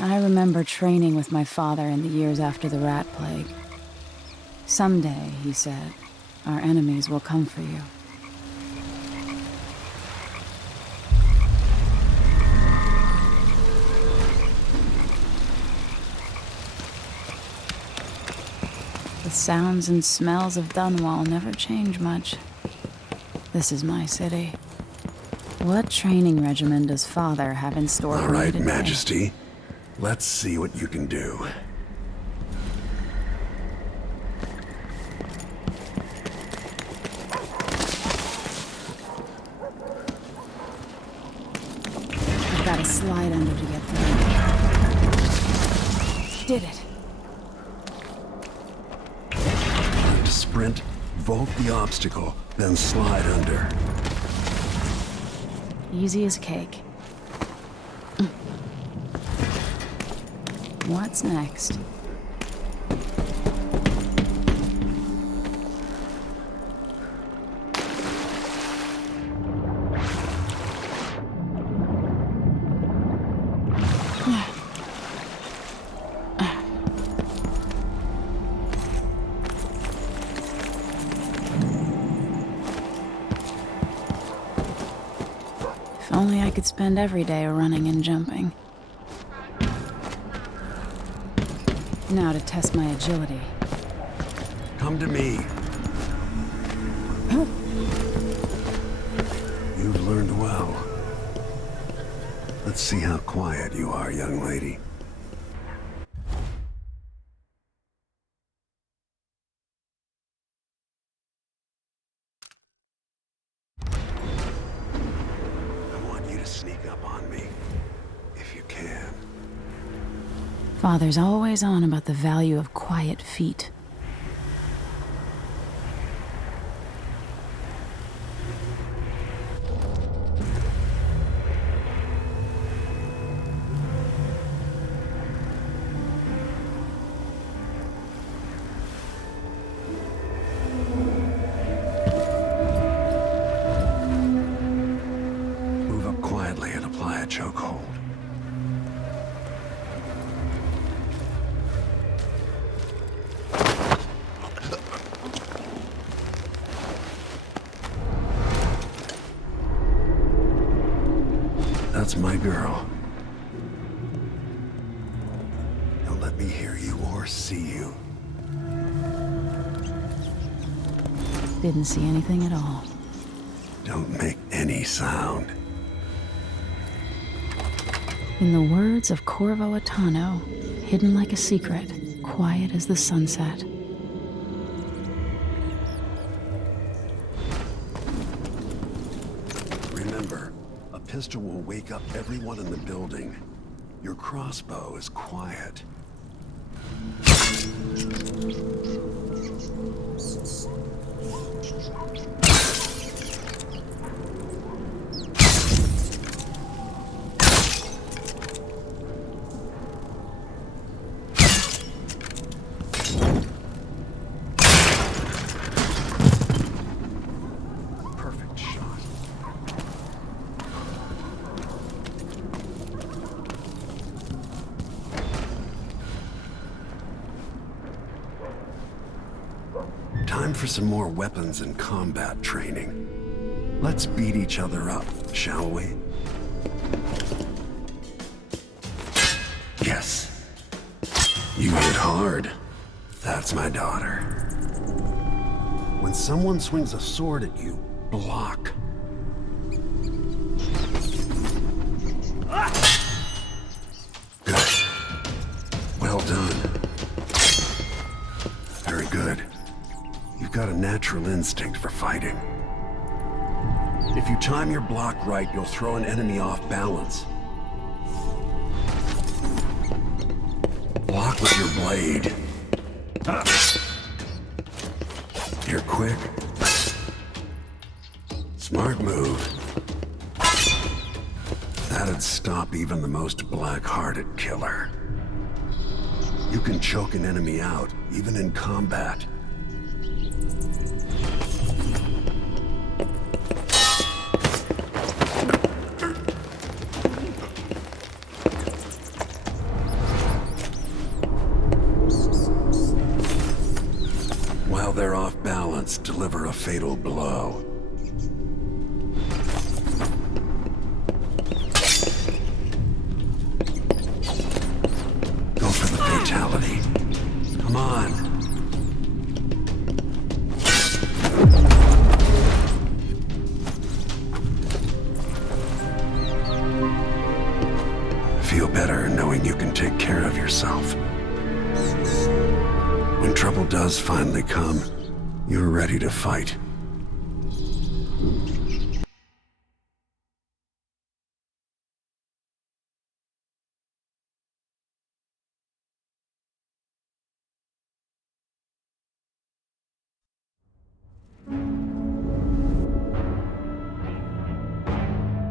I remember training with my father in the years after the rat plague. Someday, he said, our enemies will come for you. The sounds and smells of Dunwall never change much. This is my city. What training regimen does Father have in store for me today? All right, Majesty. Let's see what you can do. I've got to slide under to get through. Did it. Sprint, vault the obstacle, then slide under. Easy as cake. What's next? If only I could spend every day running and jumping. Now to test my agility. Come to me. You've learned well. Let's see how quiet you are, young lady. I want you to sneak up on me, if you can. Father's always on about the value of quiet feet. Move up quietly and apply a chokehold. That's my girl. Don't let me hear you or see you. Didn't see anything at all. Don't make any sound. In the words of Corvo Atano, hidden like a secret, quiet as the sunset. Remember, a pistol will wake up everyone in the building. Your crossbow is quiet. Perfect shot. Time for some more weapons and combat training. Let's beat each other up, shall we? Yes. You hit hard. That's my daughter. When someone swings a sword at you, block. Good. Well done. Very good. You've got a natural instinct for fighting. If you time your block right, you'll throw an enemy off balance. Block with your blade. You're quick. Smart move. That'd stop even the most black-hearted killer. You can choke an enemy out, even in combat. while they're off balance, deliver a fatal blow. Go for the fatality. Come on. Feel better knowing you can take care of yourself. When trouble does finally come, you're ready to fight.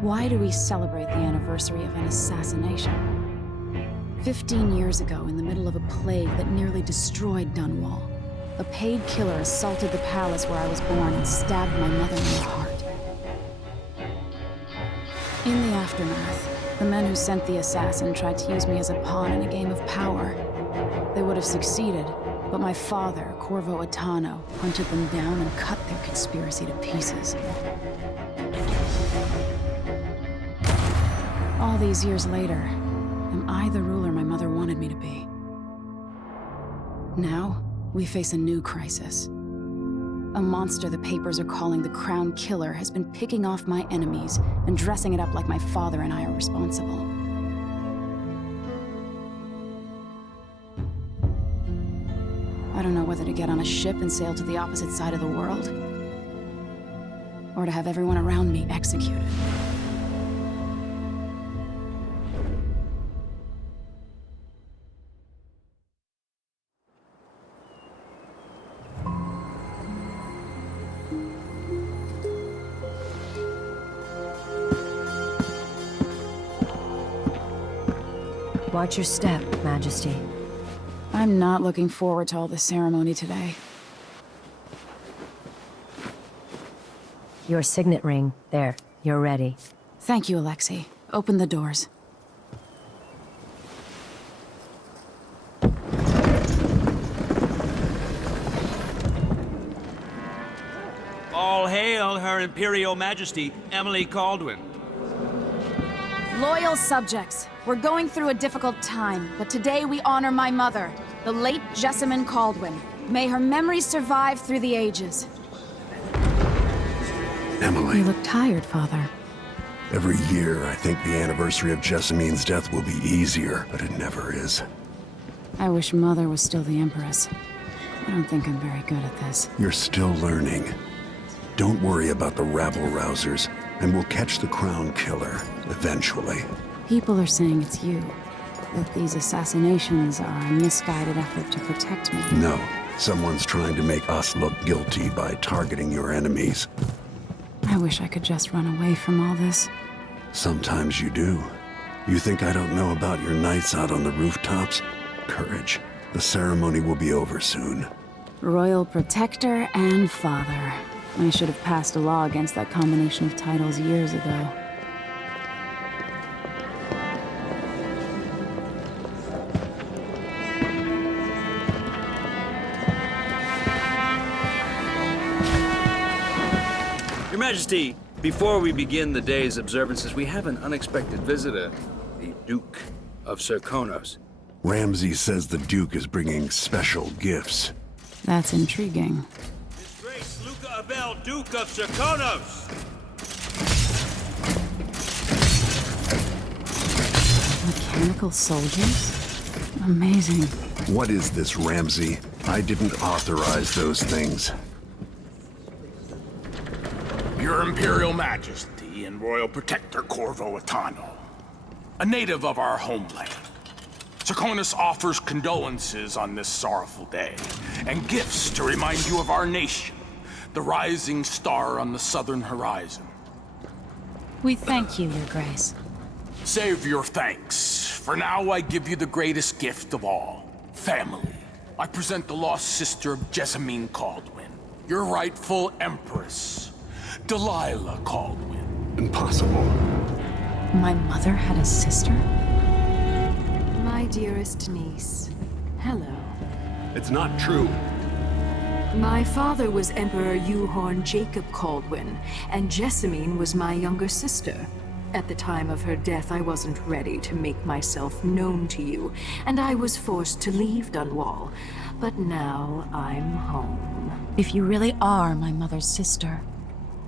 Why do we celebrate the anniversary of an assassination? 15 years ago, in the middle of a plague that nearly destroyed Dunwall, a paid killer assaulted the palace where I was born and stabbed my mother in the heart. In the aftermath, the men who sent the assassin tried to use me as a pawn in a game of power. They would have succeeded, but my father, Corvo Attano, hunted them down and cut their conspiracy to pieces. All these years later, am I the ruler my mother wanted me to be? Now, we face a new crisis. A monster the papers are calling the Crown Killer has been picking off my enemies and dressing it up like my father and I are responsible. I don't know whether to get on a ship and sail to the opposite side of the world, or to have everyone around me executed. Watch your step, Majesty. I'm not looking forward to all the ceremony today. Your signet ring. There, you're ready. Thank you, Alexei. Open the doors. All hail Her Imperial Majesty, Emily Caldwin. Loyal subjects, we're going through a difficult time, but today we honor my mother, the late Jessamine Caldwin. May her memory survive through the ages. Emily. You look tired, Father. Every year, I think the anniversary of Jessamine's death will be easier, but it never is. I wish Mother was still the Empress. I don't think I'm very good at this. You're still learning. Don't worry about the rabble-rousers, and we'll catch the Crown Killer, eventually. People are saying it's you. That these assassinations are a misguided effort to protect me. No, someone's trying to make us look guilty by targeting your enemies. I wish I could just run away from all this. Sometimes you do. You think I don't know about your nights out on the rooftops? Courage. The ceremony will be over soon. Royal Protector and Father. I should have passed a law against that combination of titles years ago. Your Majesty, before we begin the day's observances, we have an unexpected visitor, the Duke of Serkonos. Ramsay says the Duke is bringing special gifts. That's intriguing. His Grace Luca Abel, Duke of Serkonos! Mechanical soldiers? Amazing. What is this, Ramsay? I didn't authorize those things. Your Imperial Majesty and Royal Protector Corvo Attano, a native of our homeland. Serkonos offers condolences on this sorrowful day, and gifts to remind you of our nation, the rising star on the southern horizon. We thank you, Your Grace. Save your thanks. For now, I give you the greatest gift of all, family. I present the lost sister of Jessamine Caldwin, your rightful empress, Delilah Caldwin. Impossible. My mother had a sister? My dearest niece. Hello. It's not true. My father was Emperor Yuhorn Jacob Kaldwin, and Jessamine was my younger sister. At the time of her death, I wasn't ready to make myself known to you, and I was forced to leave Dunwall. But now I'm home. If you really are my mother's sister,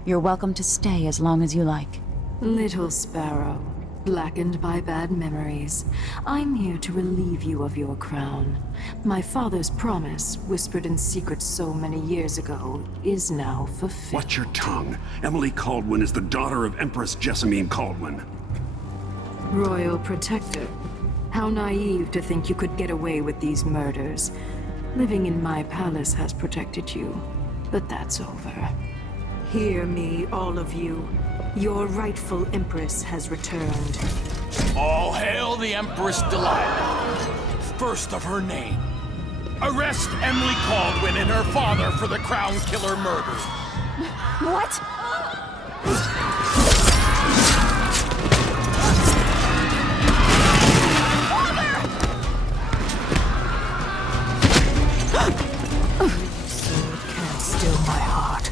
you're welcome to stay as long as you like. Little Sparrow, blackened by bad memories, I'm here to relieve you of your crown. My father's promise, whispered in secret so many years ago, is now fulfilled. Watch your tongue. Emily Kaldwin is the daughter of Empress Jessamine Kaldwin. Royal Protector. How naive to think you could get away with these murders. Living in my palace has protected you, but that's over. Hear me, all of you. Your rightful Empress has returned. All hail the Empress Delilah, first of her name. Arrest Emily Kaldwin and her father for the Crown Killer murder. What? Sword can't still my heart.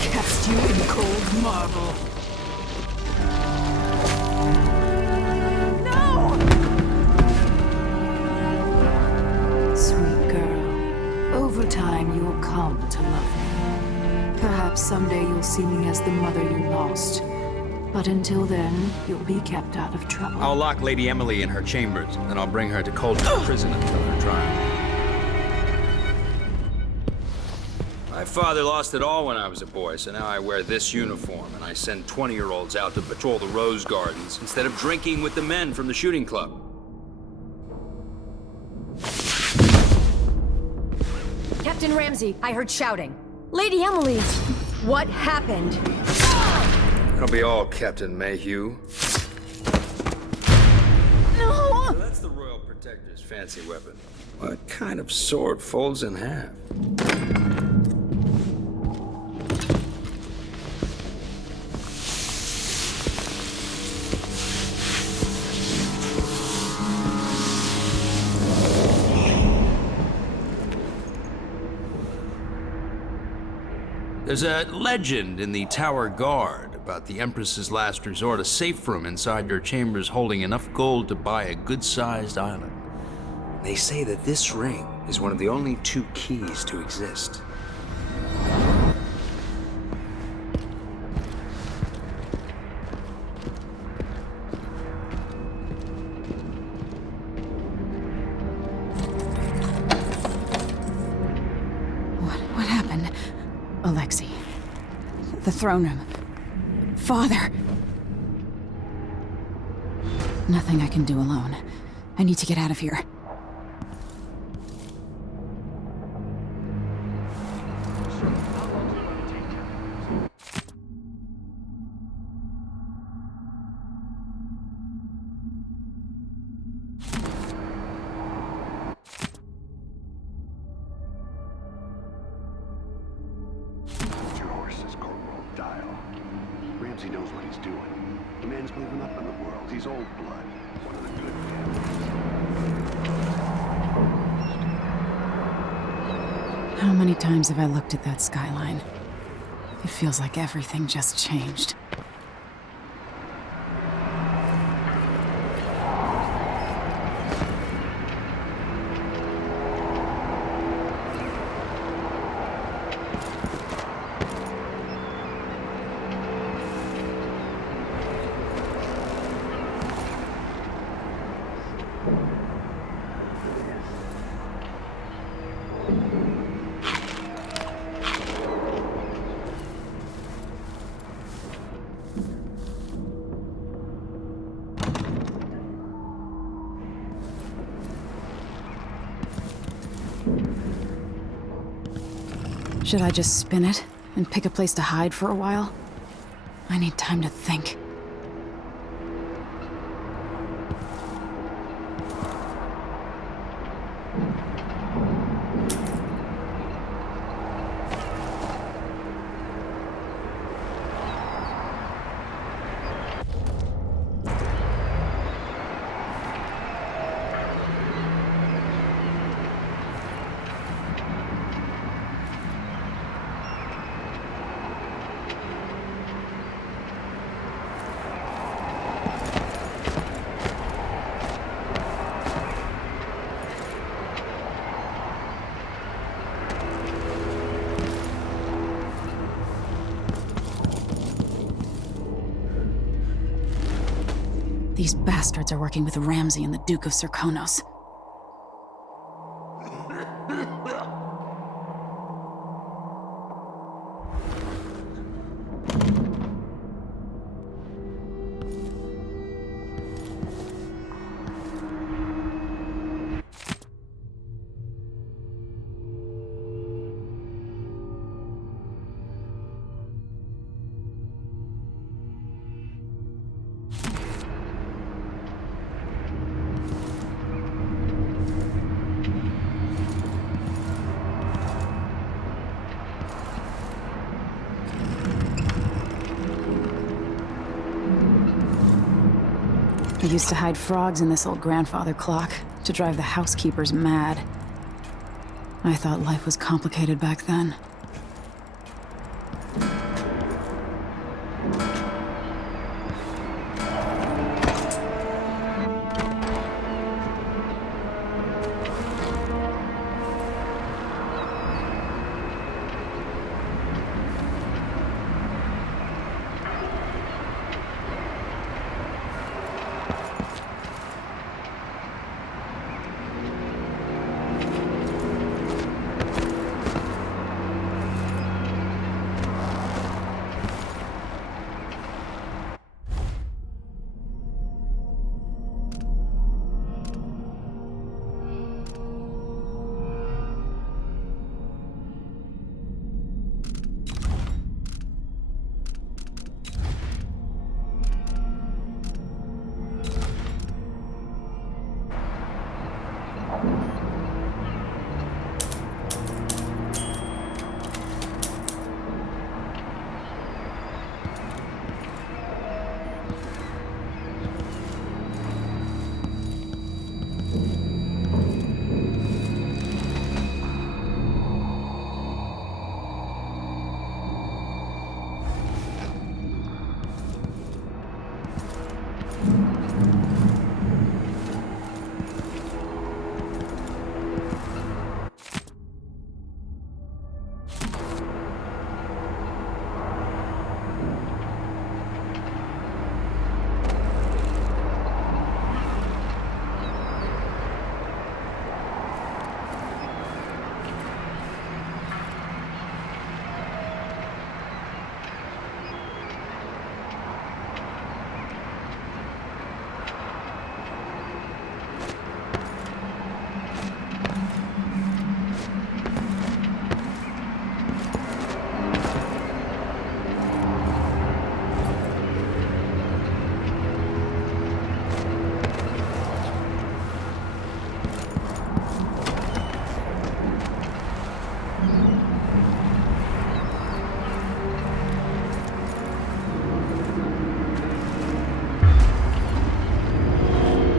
Cast you in cold marble. Sweet girl, over time you'll come to love me. Perhaps someday you'll see me as the mother you lost. But until then, you'll be kept out of trouble. I'll lock Lady Emily in her chambers, and I'll bring her to Coldstream Prison until her trial. My father lost it all when I was a boy, so now I wear this uniform, and I send 20-year-olds out to patrol the rose gardens instead of drinking with the men from the shooting club. Captain Ramsey, I heard shouting. Lady Emily, what happened? It'll be all Captain Mayhew. No! So that's the Royal Protector's fancy weapon. What kind of sword folds in half? There's a legend in the Tower Guard about the Empress's last resort, a safe room inside your chambers holding enough gold to buy a good-sized island. They say that this ring is one of the only 2 keys to exist. What happened? Alexei. The throne room. Father! Nothing I can do alone. I need to get out of here. Your horse is Corporal Dial. Ramsey knows what he's doing. The man's moving up in the world. He's old blood. One of the good families. How many times have I looked at that skyline? It feels like everything just changed. Should I just spin it and pick a place to hide for a while? I need time to think. These bastards are working with Ramsey and the Duke of Serkonos. I used to hide frogs in this old grandfather clock to drive the housekeepers mad. I thought life was complicated back then.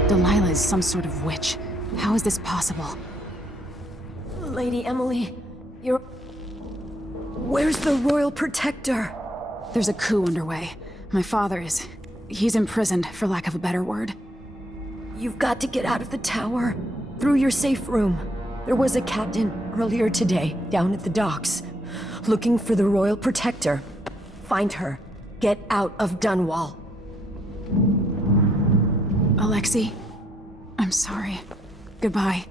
Delilah is some sort of witch. How is this possible? Lady Emily, you're... Where's the Royal Protector? There's a coup underway. My father is... he's imprisoned, for lack of a better word. You've got to get out of the tower. Through your safe room. There was a captain earlier today, down at the docks, looking for the Royal Protector. Find her. Get out of Dunwall. Alexei, I'm sorry. Goodbye.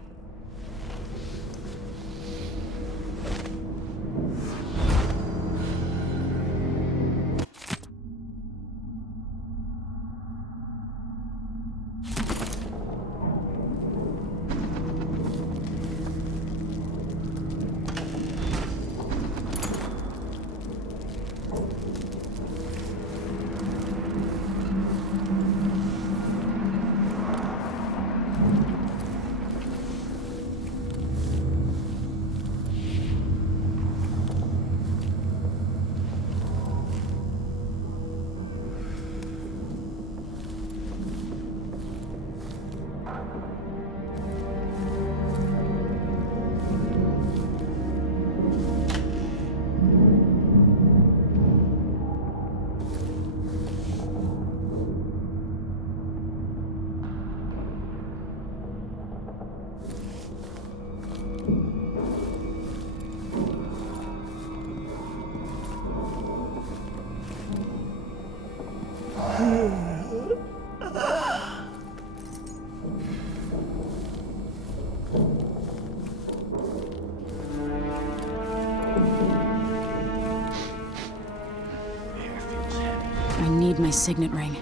signet ring.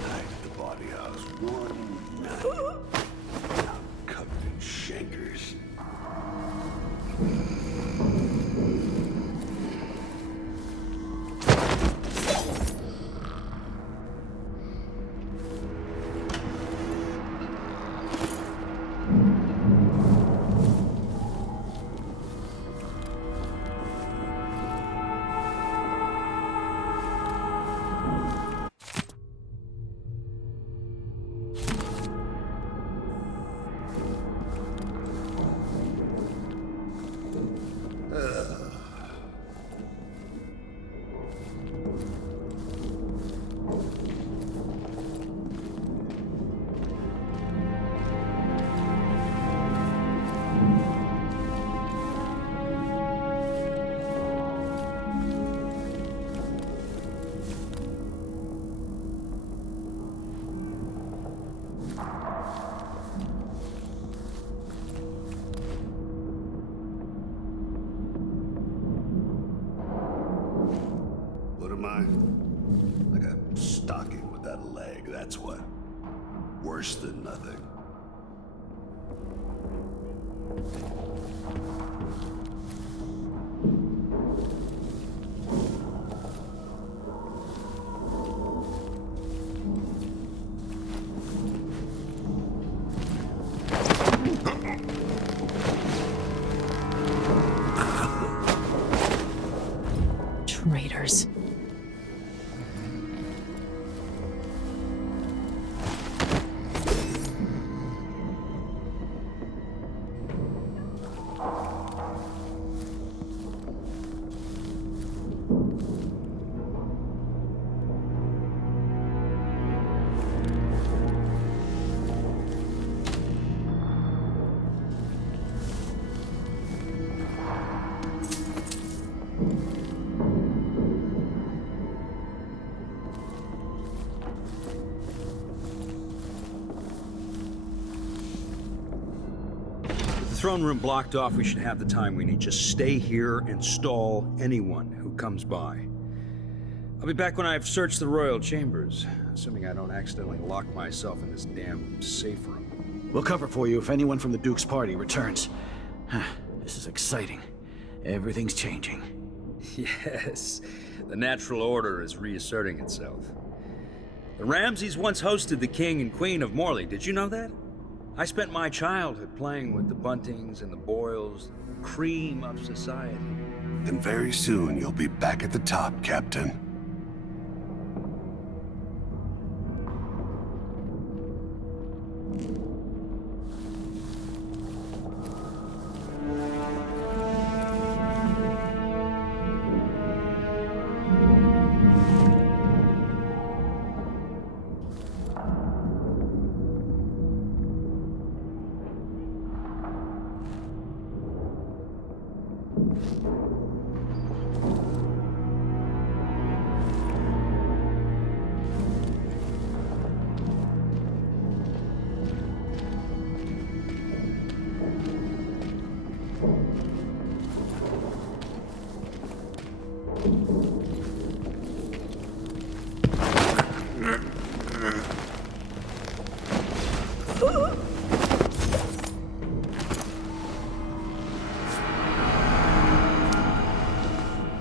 Night at the body house. One night. I'm covered in shankers. What am I? Like a stocking without a leg, that's what. Worse than nothing. Traitors. Throne room blocked off, we should have the time we need. Just stay here and stall anyone who comes by. I'll be back when I've searched the royal chambers, assuming I don't accidentally lock myself in this damn safe room. We'll cover for you if anyone from the Duke's party returns. This is exciting. Everything's changing. Yes, the natural order is reasserting itself. The Ramseys once hosted the king and queen of Morley. Did you know that? I spent my childhood playing with the Buntings and the Boyles, the cream of society. And very soon you'll be back at the top, Captain.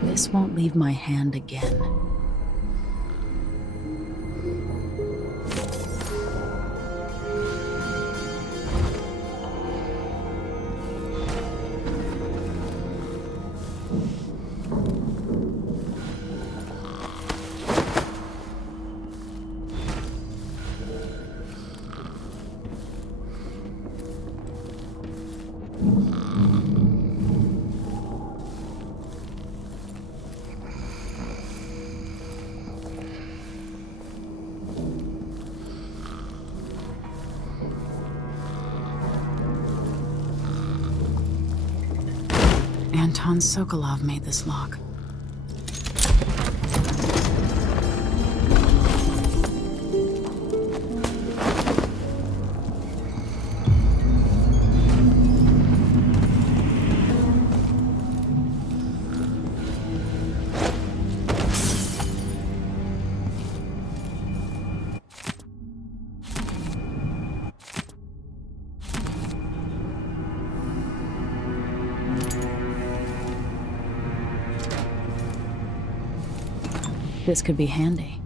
This won't leave my hand again. Anton Sokolov made this lock. This could be handy.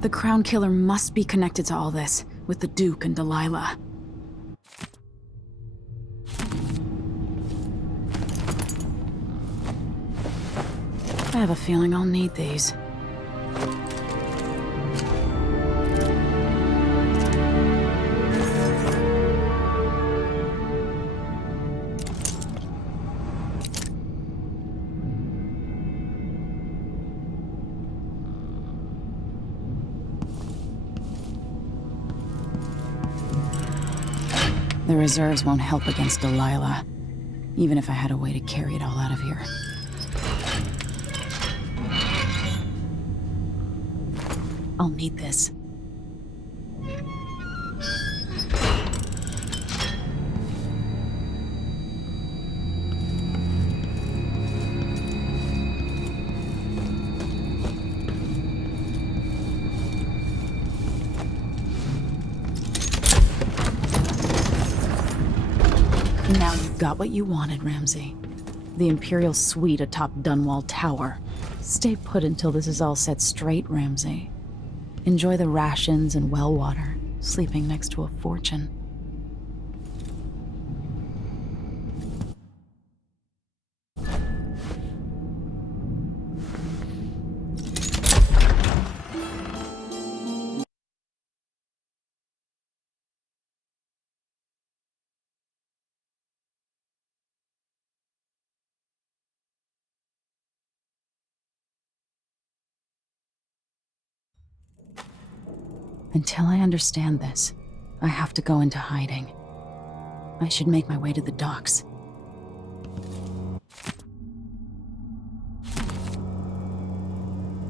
The Crown Killer must be connected to all this, with the Duke and Delilah. I have a feeling I'll need these. The reserves won't help against Delilah, even if I had a way to carry it all out of here. I'll need this. Now you've got what you wanted, Ramsey. The Imperial suite atop Dunwall Tower. Stay put until this is all set straight, Ramsey. Enjoy the rations and well water, sleeping next to a fortune. Until I understand this, I have to go into hiding. I should make my way to the docks.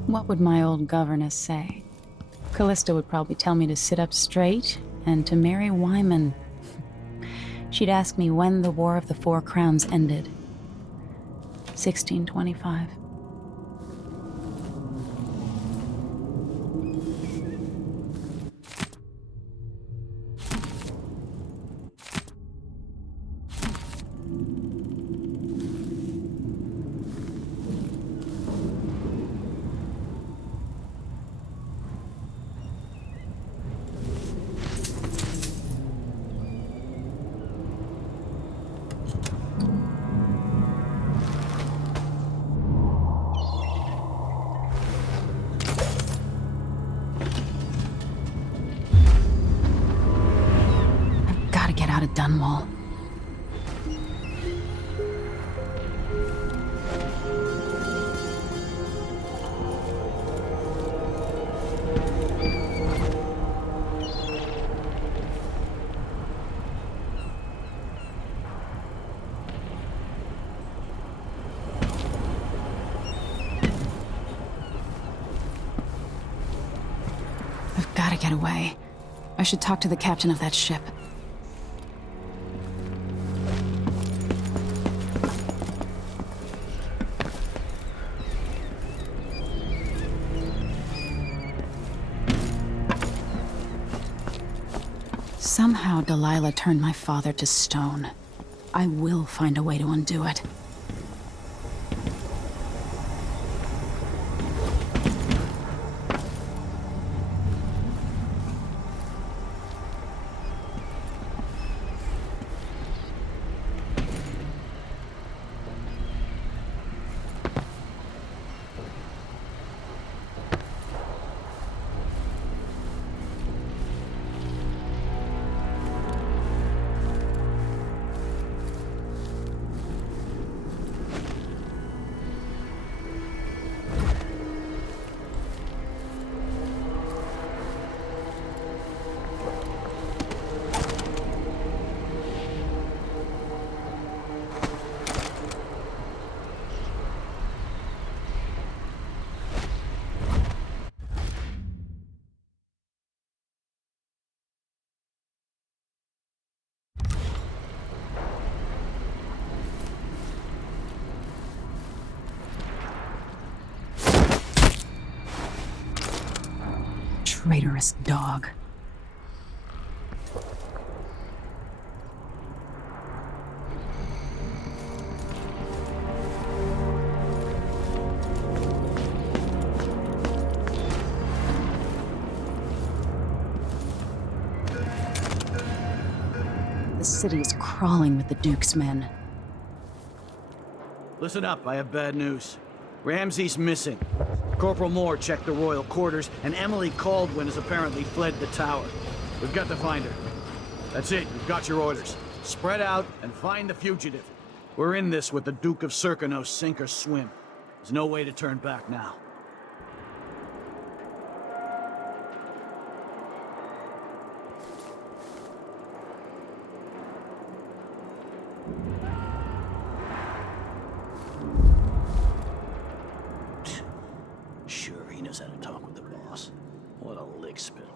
What would my old governess say? Callista would probably tell me to sit up straight and to marry Wyman. She'd ask me when the War of the Four Crowns ended. 1625. Out of Dunwall. I've got to get away. I should talk to the captain of that ship. Somehow Delilah turned my father to stone. I will find a way to undo it. Traitorous dog. the city is crawling with the Duke's men. Listen up, I have bad news. Ramsey's missing. Corporal Moore checked the royal quarters, and Emily Caldwin has apparently fled the tower. We've got to find her. That's it, you've got your orders. Spread out and find the fugitive. We're in this with the Duke of Serkonos, sink or swim. There's no way to turn back now. Sure, he knows how to talk with the boss. What a lickspittle.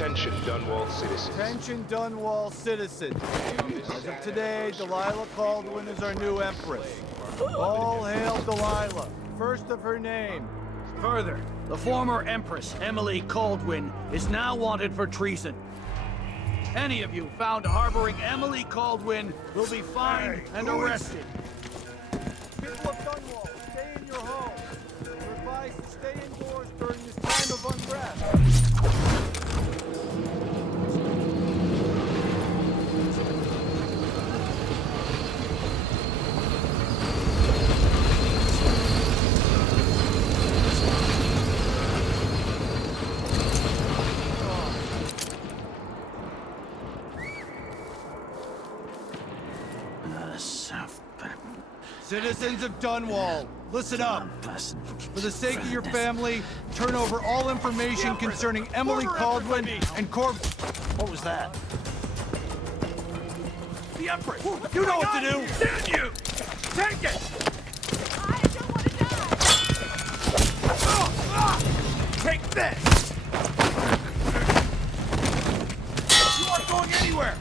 Attention, Dunwall citizens. Attention, Dunwall citizens. As of today, Delilah Caldwin is our new empress. All hail Delilah, first of her name. Further, the former Empress, Emily Caldwin, is now wanted for treason. Any of you found harboring Emily Caldwin will be fined and arrested. People of Dunwall, stay in your homes. You're advised to stay indoors during this time of unrest. Citizens of Dunwall, listen up. For the sake of your family, turn over all information concerning Emily Caldwin and What was that? The Empress! You know what to do! Damn you! Take it! I don't want to die! Take this! You aren't going anywhere!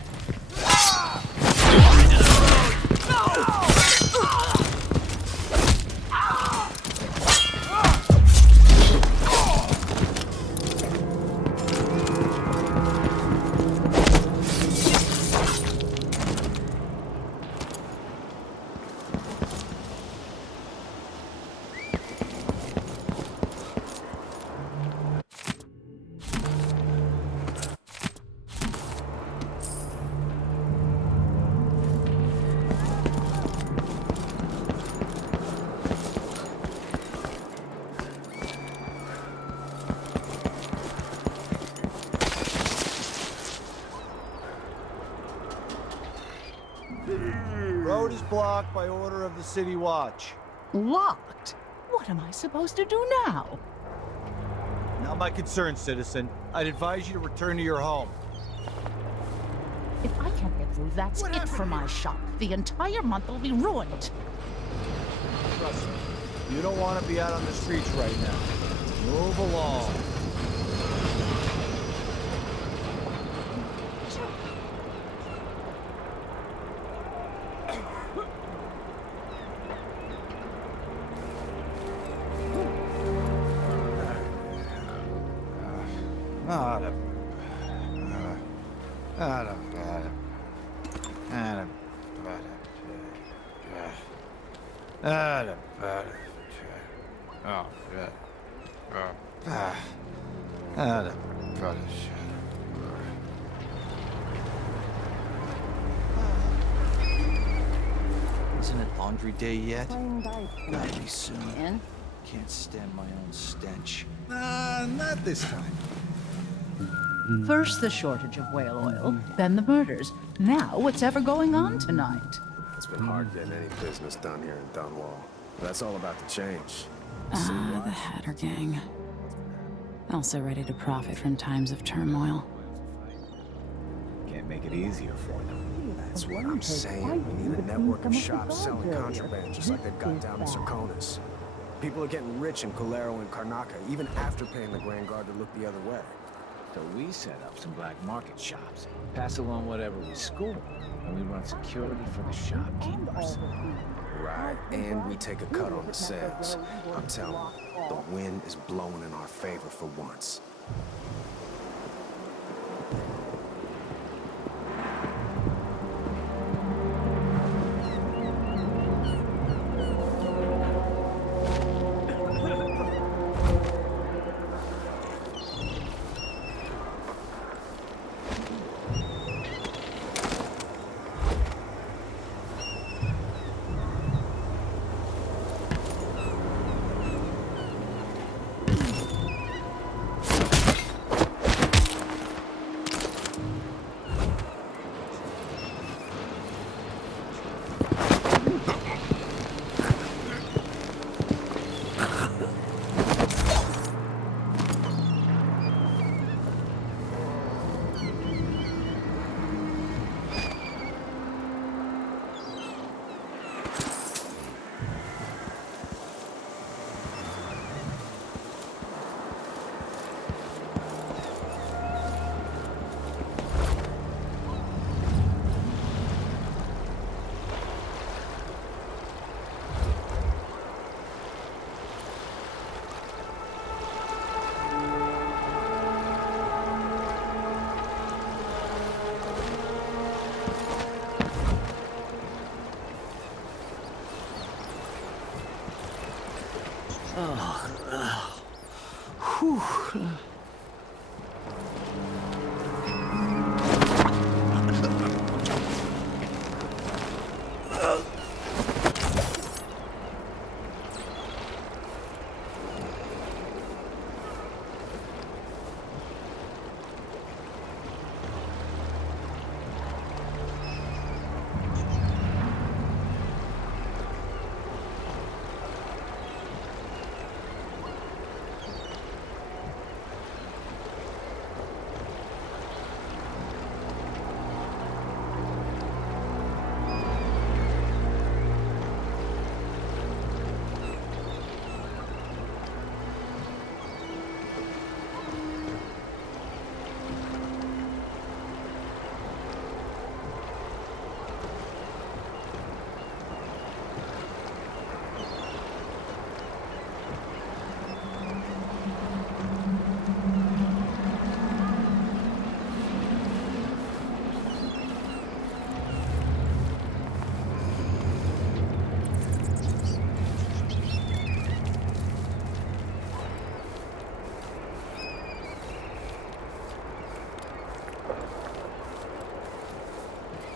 Road is blocked by order of the City Watch. Locked? What am I supposed to do now? Not my concern, citizen. I'd advise you to return to your home. If I can't get through, that's it for my shop. The entire month will be ruined. Trust me, you don't want to be out on the streets right now. Move along. Isn't it laundry day yet? Gotta be soon. Can't stand my own stench. Not this time. First the shortage of whale oil, then the murders. Now what's ever going on tonight? It's been hard getting any business done here in Dunwall. But that's all about to change. The Hatter Gang. Also ready to profit from times of turmoil. Can't make it easier for them. That's what I'm saying. We need a network of shops selling contraband, just like they've got down in Serconis. People are getting rich in Colero and Karnaca, even after paying the Grand Guard to look the other way. So we set up some black market shops, pass along whatever we score, and we run security for the shopkeepers. Right, and we take a cut on the sales. I'm telling you, the wind is blowing in our favor for once.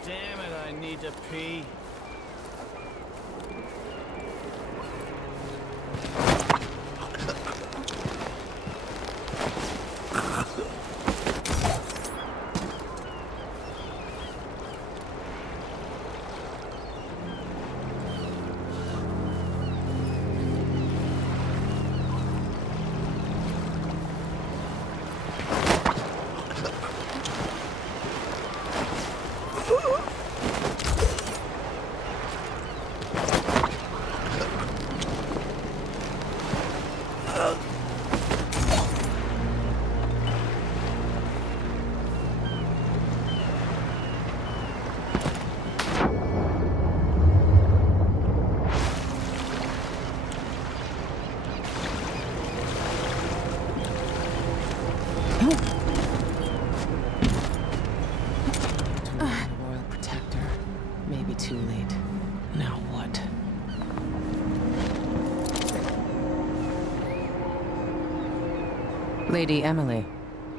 Damn it, I need to pee. Royal Protector. Maybe too late. Now what? Lady Emily,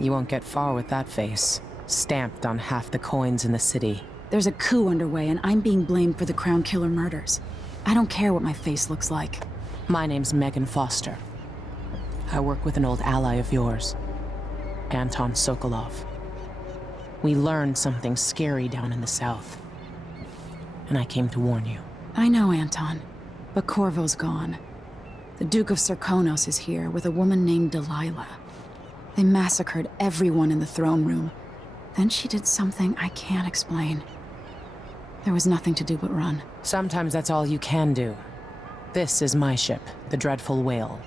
you won't get far with that face. Stamped on half the coins in the city. There's a coup underway, and I'm being blamed for the Crown Killer murders. I don't care what my face looks like. My name's Megan Foster. I work with an old ally of yours, Anton Sokolov. We learned something scary down in the south, and I came to warn you. I know, Anton, but Corvo's gone. The Duke of Serkonos is here with a woman named Delilah. They massacred everyone in the throne room. Then she did something I can't explain. There was nothing to do but run. Sometimes that's all you can do. This is my ship, the Dreadful Whale.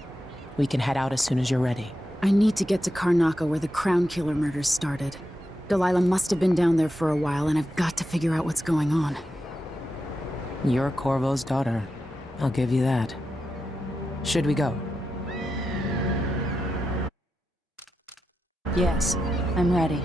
We can head out as soon as you're ready. I need to get to Karnaca where the Crown Killer murders started. Delilah must have been down there for a while, and I've got to figure out what's going on. You're Corvo's daughter. I'll give you that. Should we go? Yes, I'm ready.